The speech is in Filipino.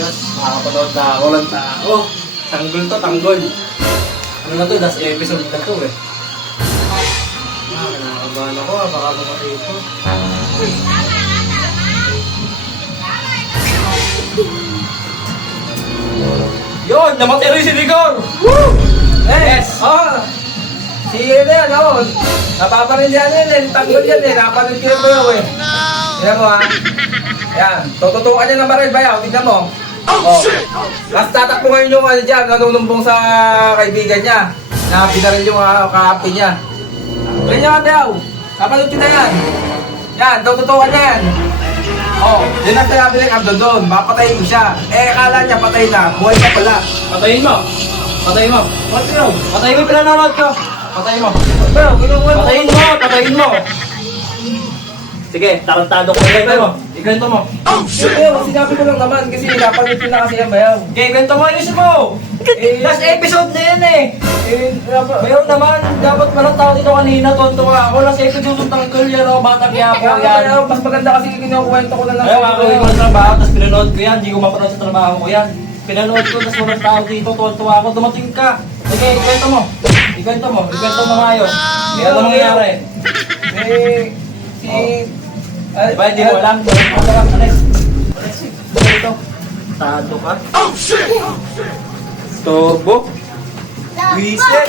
Diyos, makakapanood na ako ng tao. Tanggol to, tanggol. Ano na to, last episode na to eh. Kinakabahan ako, baka bumatay ito. Yun, namatay rin si Rigor! Woo! Yes! Oh! Si ano yan, oh! Napaparin yan eh, tanggol yan eh, napanood ko yung bayaw eh. Tignan mo ha. Yan, tututukan niya ng baril bayaw, tignan mo. Oh. Tapos tatakbo ngayon yung ano dyan, nanunumbong sa kaibigan niya. Na binaril yung kahapi niya. Ganyan nga bayaw, napanood kita yan. Yan, tututukan niya yan. Oh, yun ang sinabi ng Abdon doon, mapatayin mo siya. Eh, akala niya patay na, buhay ka pala. Patayin mo. Patayin mo. Patayin mo yung pinanonood ko. Patayin mo. Patayin mo, patayin mo. Sige, tarantado ko. Igay mo. Igento mo. Pero, sinabi ko lang naman kasi napanood ko na kasi yan, bayaw. Okay, igento mo, ayusin mo. Last episode na yan eh. Bayaw naman, dapat palang tao dito kanina, tontuwa ako. Last episode yung tanggal yan o, batang yapo yan. Mas maganda kasi kinukwento ko na lang. Ayaw, ako yung trabaho, tapos pinanood ko yan. Hindi ko mapanood sa trabaho ko yan. Pinanood ko, tapos walang tao dito, tontuwa ako. Dumating ka. Sige, igento mo. Igento mo maayos. Ano mangyayari? Diba, hindi mo alam. Alis. Ito. Tado ka. Oh, shit! Storbo. Wiset.